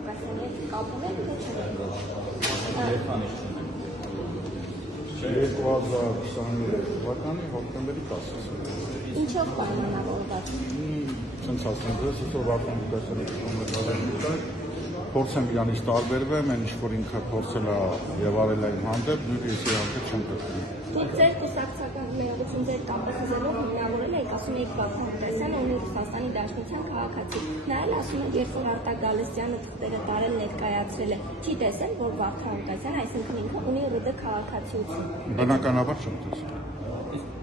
Ղուկասյանի հետ կապում եք, թե չեք։ 2023 թվականի հոկտեմբերի 10-ից։ Ինչով պայմանավորված։ Ցենց ասեմ ձեզ, այսօր Վարդան Ղուկասյանը կոմենտարներ փորձ եմ իրանից տարբերվեմ, այն ինչ որ ինքը փորձել է եւ արել է իմ հանդեպ, նույնիսկ ես իրանքը չեմ կրկնում։ Դուք ձեր կուսակցական ներողություն ձեր կապը խզելով հիմնավորել եք, ասում եք Վարդան Ղուկասյանը ունի Ռուսաստանի Դաշնության քաղաքացի։ Նա էլ ասում է, երբ որ Արտակ Գալստյանը թղթերը տարել ներկայացրել է, չի տեսել, որ Վարդան Ղուկասյանը, այսինքն ինքը ունի ՌԴ քաղաքացիություն։ Բնականաբար չեմ տեսել։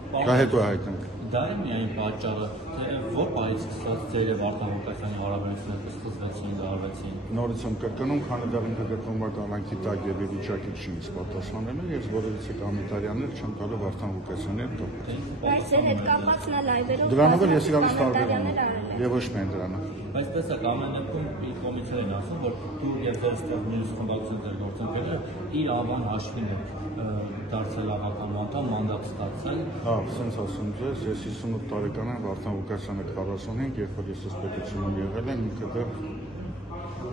Դա հետո հայտնենք։ Դա է միայն պատճառը, թե որ պահից սկսած ձեր եւ Վարդան Ղուկասյանի հարաբերությունները սկսվեցին, դարվեցին։ Նորից եմ կրկնում, քանի դեռ ինքը գտնվում է կալանքի տակ եւ վիճակի չի ինձ պատասխանելու, ես որևիցե կոմենտարյաններ չեմ տալու Վարդան Ղուկասյանի հետ կապված։ Բայց ձեր հետ կապված նա լայվերով Դրանով էլ ես իրանից տարբերվում եմ եւ ոչ միայն դրանով։ Բայց տեսակ ամեն դեպքում իր կոմիտեին են ասում, որ դու եւ ձեր ստեղ մյուս խմբակցության ձեր գործընկերները իր անվան հաշվին եք դարձել ավական անդամ, մանդատ ստացել։ Հա, սենց ասում ձեզ, ես 58 տարեկան եմ, Վարդան Ղուկասյանը 45, երբ որ ես պետությունում եղել եմ, ինքը դեռ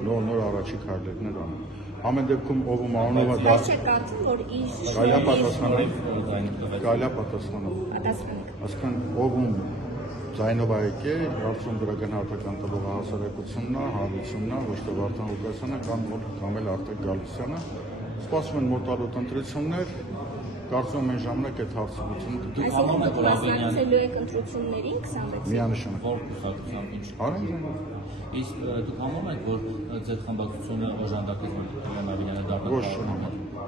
նոր առաջի քայլերներ անում։ Ամեն դեպքում ով ում անունով դա չէ կարծում, որ իր կարելի է պատասխանել։ Այսինքն ով ում ձայնով է եկել, հարցում դրա գնահատական տվող հասարակությունն է, հանրությունն է, ոչ թե Վարդան Ղուկասյանը կամ էլ Արտակ Գալստյանը։ Սպասում են մոտալուտ ընտրություններ, կարծում եմ այն ժամանակ այդ հարցակցությունը կգտնվի։ Մասնակցելու եք ընտրություններին 26-ին։ Միանշանակ։ Որ կուսակցության ինչ։ Արեն։ Իսկ դուք համոզում եք, որ ձեր խմբակցությունը օժանդակեցնում է Նավինյանը դառնալ։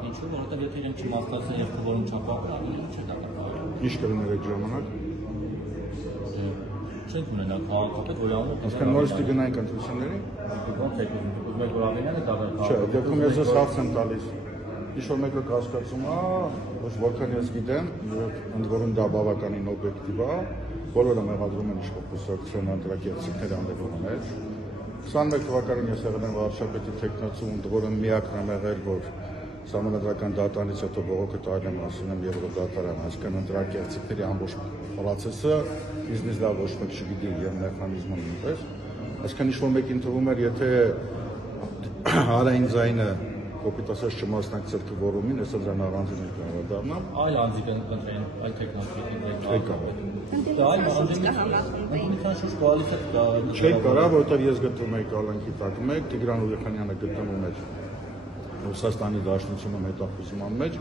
Ինչու՞, որովհետև եթե իրենք չմասնակցեն եւ քվորում չապահովեն, ավելի չէ դա կարող։ Ինչ կլիներ այդ ժամանակ։ Չենք ունենա քաղաքապետ, որ անունը Այսինքն նորից կգնայինք ընտրությունների։ ոնց եք ուզում եք որ Նավինյանը դառնա։ Չէ, դեպքում ես ես հարց եմ տալիս։ Ինչ-որ մեկը կասկածում է, ոչ որքան ես գիտեմ, ընդ որում դա բավականին օբյեկտիվ է, բոլորը մեղադրում են իշխող կուսակցության անդրագեղեցիկների հանդեպ։ 21 թվականին ես եղել եմ վարչապետի թեկնածու, ընդ որում միակն եմ եղել, որ Սահմանադրական դատարանից հետո բողոքը տալել եմ ասում եմ Եվրոդատարան, այսինքն անդրագեղեցիկների ամբողջ պրոցեսը իզնից դա ոչ մեկ չգիտի եւ մեխանիզմը նույնպես։ Այսինքն ինչ-որ մեկին թվում էր, եթե հարային ձայնը կոպիտ ասած չմասնակցել քվորումին, հեսա դրան առանձին են կարող դառնալ։ Այլ անձիկ ընտրեն, այլ տեխնոլոգիաներ։ Դա այլ անձիկ Չէ կարա, որովհետև ես գտնվում եի կալանքի տակ մեկ, Տիգրան Ուրեխանյանը գտնվում էր Ռուսաստանի Դաշնությունում հետախուզման մեջ,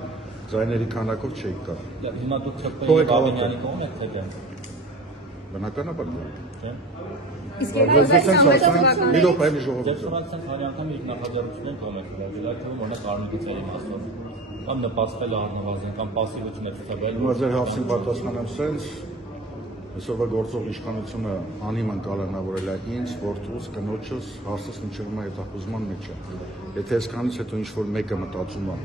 ձայների քանակով չէի կար։ Հիմա դուք ՑՊ-ի Բաբինյանի կողմն եք թե դեմ։ Բնականաբար դա։ Իսկ մի րոպե ժողովուրդ։ Ձեր ֆրակցիան քանի անգամ իր նախաձեռնությունն կողմ եք գրել, այդ թվում օրինակ Արմիկցերի մասով։ Կամ նպաստել առնվազն, կամ պասիվություն եք ցուցաբերել։ Հիմա ձեր հարցին պատասխանեմ սենց, այսօրվա գործող իշխանությունը անիման կալանավորել է ինձ, որդուս, կնոջս, հարցս մինչև հետախուզման մեջ է։ Եթե այսքանից հետո ինչ-որ մեկը մտածում է,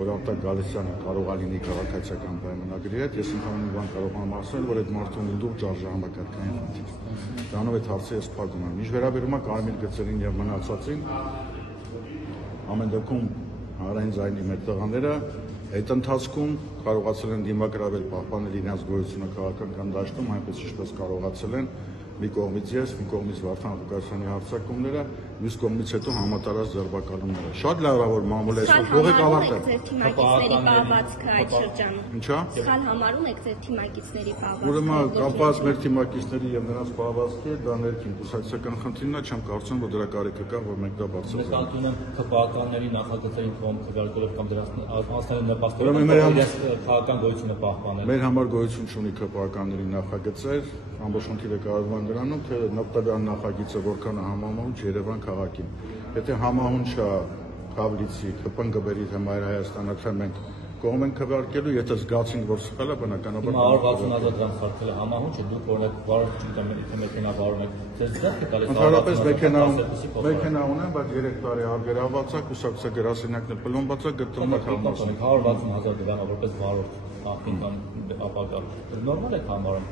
որ Արտակ Գալստյանը կարող է լինի քաղաքացիական պայմանագրի հետ, ես ընդհանուր մի բան կարող եմ ասել, որ այդ մարդուն լուրջ արժե համակարգային խնդիր։ Դրանով այդ հարցը ես փակում եմ։ Ինչ վերաբերում է կարմիր գծերին եւ մնացածին, ամեն դեպքում հանրային ձայնի մեր տղաները այդ ընթացքում կարողացել են դիմագրավել պահպանել իրենց գոյությունը քաղաքական դաշտում, այնպես ինչպես կարողացել են մի կողմից ես, մի կողմից Վարդան Ղուկասյանի հարձակումները, մյուս կողմից հետո համատարած ձերբակալումները։ Շատ լավավոր մամուլ է, փողեք ավարտել։ Ինչա՞։ Սխալ համարում եք ձեր թիմակիցների պահվածքը։ Ուրեմն կապված մեր թիմակիցների եւ նրանց պահվածքի դա ներքին կուսակցական խնդիրն է, չեմ կարծում, որ դրա կարիքը կա, որ մենք դա բարձրացնենք։ Մենք անդում եմ ԿՊԱ-ականների նախագծային կողմ քվեարկելով կամ դրանց անձնային նպաստելով քաղաքական գոյությունը պահպանել։ Մեր համար գոյություն չունի ԿՊԱ-ականների նախագծեր, ամբողջ խնդիրը կարևորն դրանում, թե նպտավյան նախագիծը որքան է համահունչ Երևան քաղաքին։ Եթե համահունչ է Խավլիցի, ԿՊՆԳ-ի թե Մայր Հայաստանը, թե մենք կողմ ենք քվեարկելու, եթե զգացինք, որ սխալ է, բնականաբար 160,000 դրամ խարքելը համահունչ է, դուք օրինակ վարող չգիտեմ, եթե մեքենա վարում եք, ձեզ ձեռք է տալիս։ Ընդհանրապես մեքենա ունեմ, բայց 3 տարի արգելավված է, կուսակցության գրասենյակն էլ պլոմբած է, գտնվում է քաղաքում։ 160,000 դրամ որպես վարող նախինքան ապագա։ Նորմալ է համարում։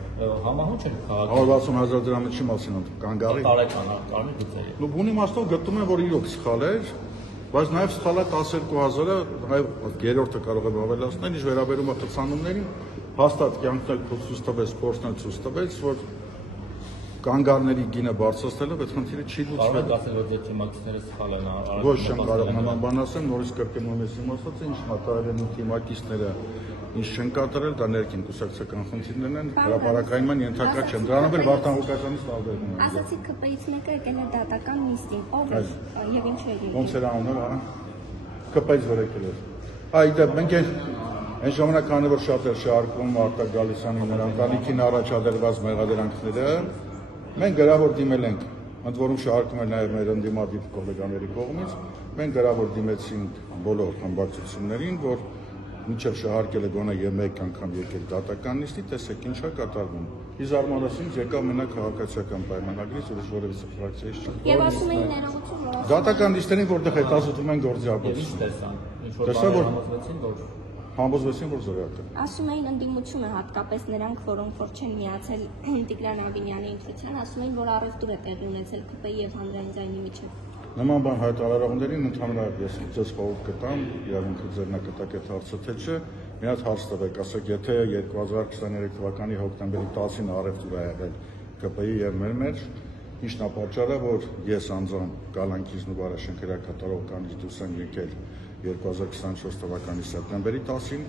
Համահունչ է քաղաքի։ 160,000 դրամը չի մասին կանգարի։ Տարեկան կարմիր գծերի։ Ու բունի մաստով գտնում են, որ իրոք սխալ էր, բայց նաև սխալ է 12,000-ը, նաև երրորդը կարող է ավելացնել, ինչ վերաբերում է խցանումներին, հաստատ կյանքն էլ ցույց տվեց, սպորտն էլ ցույց տվեց, որ կանգառների գինը բարձրացնելով այդ խնդիրը չի Կարող լուծվել։ եք ասել, որ ձեր թիմակիցները սխալ են Ոչ չեմ կարող նման բան ասեմ, նորից կրկնում եմ իմ ասածը, ինչ մտահրել են թիմակիցները ինչ չեն կատարել, դա ներքին կուսակցական խնդիրներն են, հրապարակայնման ենթակա չեն։ Դրանով էլ Վարդան Ղուկասյանից տարբերվում են։ Ասացի ԿՊ-ից մեկը եկել է դատական նիստին, ով է եւ ինչ է եղել։ Ոնց էր անունը, հա։ ԿՊ-ից որ եկել էր։ Այդը մենք այն ժամանակ քանի որ շատ էր շարքում Արտակ Գալստյանի նրա ընտանիքին առաջադրված մեղադրանքները, մենք գրավոր դիմել ենք, ընդ որում շարքում էր նաև մեր ընդդիմադիր գոլեգաների կողմից, մենք գրավոր դիմեցինք բոլոր խմբակցություններին, որ մինչև շահարկել է գոնե եւ մեկ անգամ եկել դատական նիստի, տեսեք ինչ է կատարվում։ Իզարմանոսին եկավ մենակ քաղաքացիական պայմանագրից, ուրիշ որևէ ֆրակցիայից չի։ Եվ ասում էին ներողություն, որ Դատական նիստերին որտեղ հետազոտում են գործի ապօրինը։ Տեսա որ համոզվեցին որ զորակը։ ասում էին ընդդիմություն է հատկապես նրանք, որոնք որ չեն միացել Տիգրան Աբինյանի ընտրության, ասում էին, որ առևտուր է տեղի ունեցել ԿՊ-ի եւ հանրային ձայնի միջեւ։ Նման բան հայտարարողներին ընդհանրապես ես ձեզ խորհուրդ կտամ, իրավունքը ձեռնարկատակ այդ հարցը թե չէ, մի հատ հարց տվեք, ասեք, եթե 2023 թվականի հոկտեմբերի 10-ին առևտուր է եղել ԿՊ-ի եւ մեր մեջ, ինչն է պատճառը, որ ես անձամբ Գալանքից ու Բարաշենքերա կատարողականից դուրս եմ եկել 2024 թվականի սեպտեմբերի 10-ին,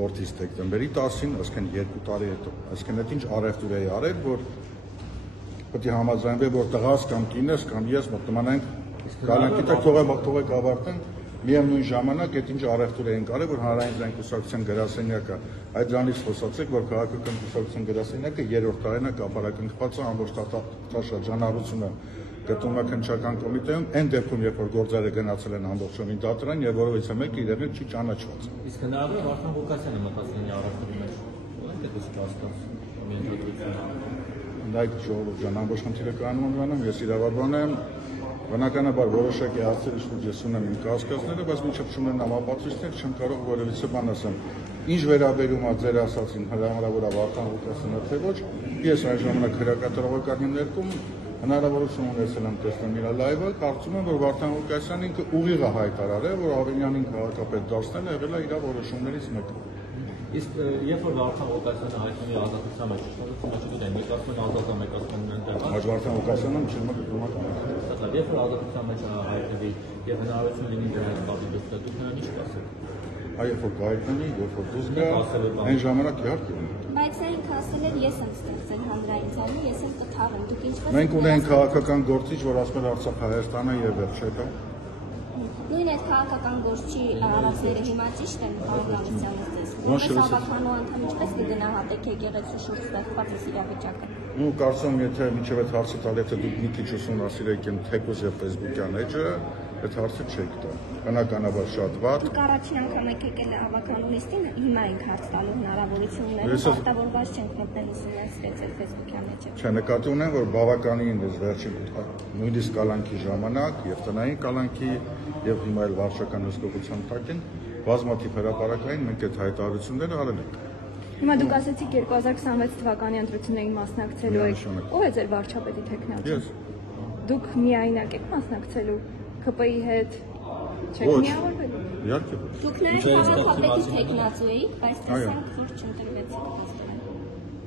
որդից դեկտեմբերի 10-ին, այսինքն 2 տարի հետո։ Այսինքն այդ ինչ առևտուր է արել, որ պետք է համաձայնվի, որ տղաս կամ կինս կամ ես մտնենք Գալանքի տակ թողեք ավարտեն, միևնույն ժամանակ այդ ինչ առևտուր էին կարել, որ հանրային ձայն կուսակցության գրասենյակը, այդ դրանից խոսացեք, որ քաղաքական կուսակցության գրասենյակը 3-րդ տարին է կապարակնքված է ամբողջ շրջանառությունը գտնում է քննչական կոմիտեում, այն դեպքում, երբ որ գործերը գնացել են ամբողջովին դատարան եւ որովհետեւ մեկը իրեն չի ճանաչված։ Իսկ հնարավոր է Վարդան Ղուկասյանը մտածել առևտրի մեջ։ Ո՞նք է դուք հասկացում Լայք ժողովուրդ ջան, ամբողջ խնդիրը կանոնում եմ, ես իրավաբան եմ, բնականաբար որոշակի հարցերի շուրջ ես ունեմ իմ կասկածները, բայց մինչև չունենամ ապացույցներ, չեմ կարող որևիցե բան ասեմ։ Ինչ վերաբերում է ձեր ասածին, հնարավոր է Վարդան Ղուկասյանը թե ոչ, ես այն ժամանակ հրակատարողականի ներքում հնարավորություն ունեցել եմ տեսնել իր լայվը, կարծում եմ, որ Վարդան Ղուկասյանն ինքը ուղիղ է հայտարարել, որ Աբինյանին քաղաքապետ դարձնելը եղել է իր որոշումներից մեկը։ Իսկ երբ որ Վարդան Ղուկասյանը հայտնի ազատության մեջ, չգիտեմ, մեկ ասում են ազատ է, մեկ ասում են այնտեղ։ Բայց Վարդան Ղուկասյանը չեմ գտնում։ Երբ որ ազատության մեջ հայտնվի եւ հնարավորություն լինի դրա հետ կապի դուք նրան ինչ կասեք։ Երբ որ գայտնի, երբ որ դուրս գա, այն ժամանակ իհարկե։ Բայց նա ինքը ասել էր ես եմ ստեղծել հանրային ձայնը, ես եմ կթաղեմ, դուք ինչպես Մենք ունենք քաղաքական գործիչ, որ ասում է Արցախ Հայաստանը եւ վերջ հետո։ Նույն այդ քաղաքական գործի արարածները հիմա ճիշտ են Գալստյանից տեսնում։ Ոնց ավականու անդամ ինչպես կգնահատեք եկեղեցու շուրջ ստեղծված այս իրավիճակը։ Ну, կարծում եմ, եթե միջև այդ հարցը տալ, եթե դուք մի քիչ ուսումնասիրեք իմ թեկուզ եւ Facebook-յան էջը, այդ հարցը չեք տա։ Բնականաբար շատ վատ։ Դուք առաջին անգամ եկել եք ավականու նիստին, հիմա ենք հարց տալու հնարավորություն ունենք, պարտավորված չենք մտնել ուսումնասիրել Facebook-յան էջը։ Չէ, նկատի ունեմ, որ բավականին էս վերջին նույնիսկ կալանքի ժամանակ եւ տնային կալանքի եւ հիմա էլ վարչական հսկողության տակ են բազմաթիվ հրապարակային մենք այդ հայտարարությունները արել ենք։ Հիմա դուք ասացիք 2026 թվականի ընտրություններին մասնակցելու եք։ Ո՞վ է ձեր վարչապետի թեկնածուն։ Ես։ Դուք միայնակ եք մասնակցելու ԿՊ-ի հետ։ Չեք միավորվելու։ Իհարկե։ Դուք նաև քաղաքապետի թեկնածու եք, բայց տեսանք, որ չընտրվեցիք։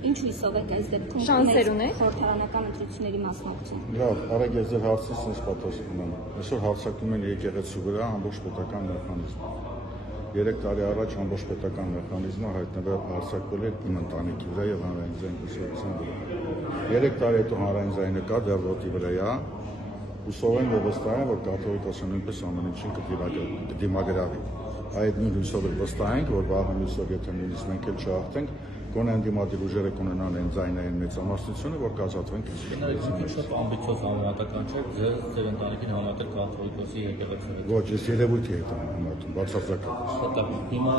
Ինչու իսով եք այս դեպքում Շանսեր ունեք խորհրդարանական ընտրությունների մասնակցություն։ Լավ, արեք ես ձեր հարցից ինձ պատասխանում եմ։ Այսօր հարձակում են եկեղեցու վրա ամբողջ պետական մեխանիզմը։ 3 տարի առաջ ամբողջ պետական մեխանիզմը հայտնվել հարձակվել էր իմ ընտանիքի վրա եւ հանրային ձայն կուսակցության վրա։ 3 տարի հետո հանրային ձայնը կա դեռ ոտի վրա է, հուսով եմ եւ վստահ եմ, որ կաթողիկոսը նույնպես ամեն ինչին կդիմագրավի։ Այդ նույն հույսով վստահ ենք, որ վաղը մյուսով եթե նույնիսկ մենք էլ չհաղթենք, գոնե ընդդիմադիր ուժերը կունենան այն ձայնային մեծամասնությունը, որ կազատվենք իսկ շատ ամբիցիոզ համատական չէ, ձեր ընտանիքին համատեղ կաթողիկոսի եկեղեցու հետ։ Ոչ, ես երևույթի հետ եմ համատում, բացարձակապես։ Շատ լավ։ Հիմա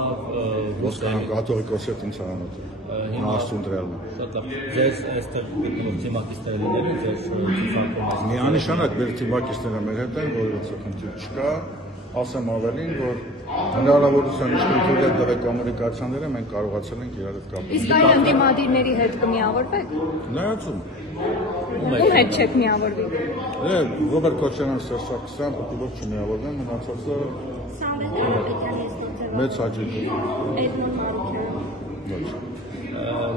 ոնց կաթողիկոսի հետ ինձ համատում։ Հիմա աստուն դրալու։ Շատ լավ։ Ձեզ այստեղ թիմակիցները լինելու, ձեր ցուցակում։ Միանշանակ մեր թիմակիցները մեր հետ են, որովհետեւ խնդիր չկա, ասեմ ավելին, որ հնարավորության իշխանության տելեկոմունիկացիաները մենք կարողացել ենք իրար հետ կապել։ Իսկ այլ ընդդիմադիրների հետ կմիավորվեք։ Նայածում։ Ում հետ չեք միավորվի։ Ռոբերտ Քոչարյան, Սերժ Սարգսյան, ոչ չմիավորվեն, մնացածը Սամվել Կարապետյանի ստոծել։ մեծ հաճույք։ Էդմոն Մարուկյան։ Ոչ։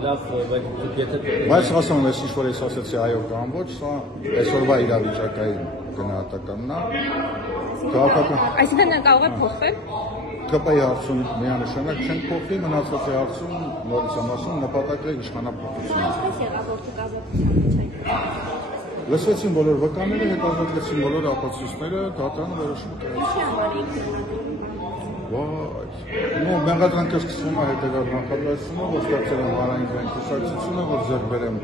լավ, բայց եթե Բայց ասում եմ, ինչ որ ես ասացի այո կամ ոչ, սա այսօրվա իրավիճակային գնահատականն է։ Այսինքն նա կարող է փոխվել։ ԿՊ-ի հարցում միանշանակ չեն փոխվի, մնացած հարցում նորից եմ ասում, նպատակը իշխանապահություն է։ Ինչպես եղավ որտեղ ազատության մեջ այն։ Լսվեցին բոլոր վկաները, հետազոտվեցին բոլոր ապացույցները, դատարանը որոշում կայացրեց։ Ինչի համար եք Վայ, նո մեղադրանքը սկսվում է հետևյալ նախապատրաստությունը, որ ստացել եմ հանրային կուսակցությունը, որ ձեռք բերեմ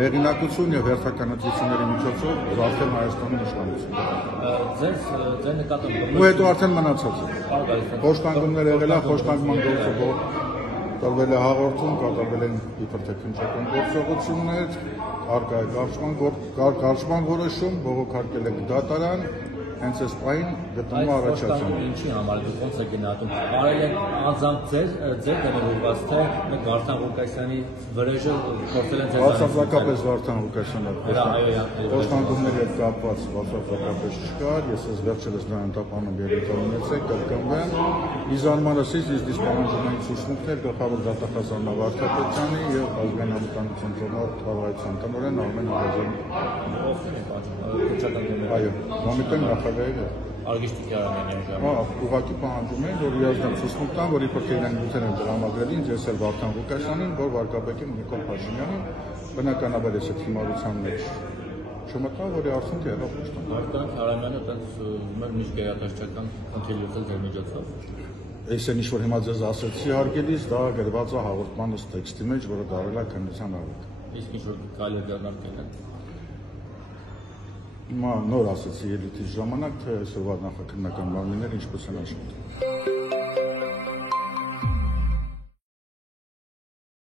հեղինակություն եւ հերթականացությունների միջոցով զարթել Հայաստանի իշխանությունը։ ձեր նկատմամբ Ու հետո արդեն մնացած է։ Խոշտանգումներ եղել է, խոշտանգման գործը տարվել է հաղորդում, կատարվել են իբր թե քննչական գործողություններ, արկա է կարճման որոշում, բողոքարկել եք դատարան, հենց այս պահին գտնվում առաջացան։ Ինչի համար դուք ոնց եք գնահատում։ Արել են անձամբ ձեր դերերուված թե մեկ Վարդան Ղուկասյանի վրեժը փորձել են ձեզ Բացարձակապես Վարդան Ղուկասյանը Խոշտանգումների հետ կապված բացարձակապես չկար, ես ես վերջերս նրան տապանում երեքան ունեցեք, կրկնվեմ, ի զարմանալից իսկ պահանջային ցուցմունքներ գլխավոր դատախազանն Վարդապետյանի եւ ազգային անվտանգության ծառայության տնօրեն Արմեն Ալազյանի։ Այո, մամիտեն նախագահը Արգիշտի Քյարամյանի ժամանակ։ Ուղղակի պահանջում են, որ իրազդեմ ցուցմունք տան, որ իբր թե իրեն գուցեն են դրամադրել ինձ, ես էլ Վարդան Ղուկասյանին, որ վարկապետին Նիկոլ Փաշինյանին, բնականաբար ես այդ հիմարության մեջ չմտա, որի արդյունքը եղավ Խոշտանգ։ Վարդան Քյարամյանը այդպես մեր միշտ գերատեսչական խնդիր լուծել ձեր միջոցով։ Այս են ինչ-որ հիմա ձեզ ասեցի հարգելիս, դա գրված է հաղորդմանս տեքստի մեջ, որը դարել է քննության առիթ։ Իսկ ինչ-որ կարելի է ձեռնարկել են։ Հիմա նոր ասեցի ելույթի ժամանակ, թե այսօրվա նախաքննական մարմինները ինչպես են աշխատում։